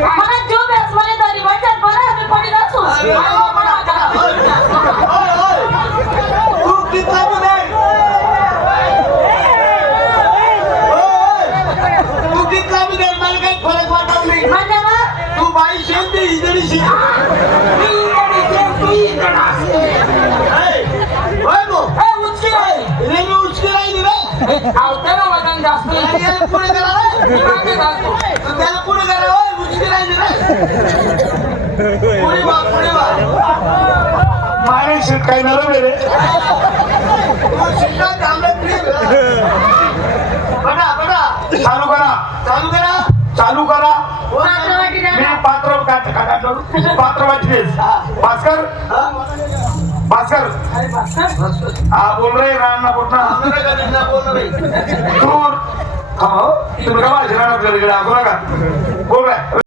मला जो बेस वाले तरी बचत बरं मी पडी नसू तू कितना बुदे तू कितना बुदे मला काही फरक वाटत नाही म्हणजे मग तू बाई शेती इजडी शेती होय गो ए उचकी रे रे मी उचकी राहिली रे आवते ना वजन जास्त याला पुढे करा रे मी मागे घालतो तू त्याला पुढे करा होय उचकी राहिली रे पुढे वा मारे शीट काय नरम आहे रे तू शिक्का थांबत नाही बघा चालू करा चालू करा चालू करा पात्रवाटी मी द्या पात्र पात्र वाचलेस भास्कर भास्कर हा बोल रे राणा पोटना तू तुम्ही का माझ्या राणात गेले का बोल रे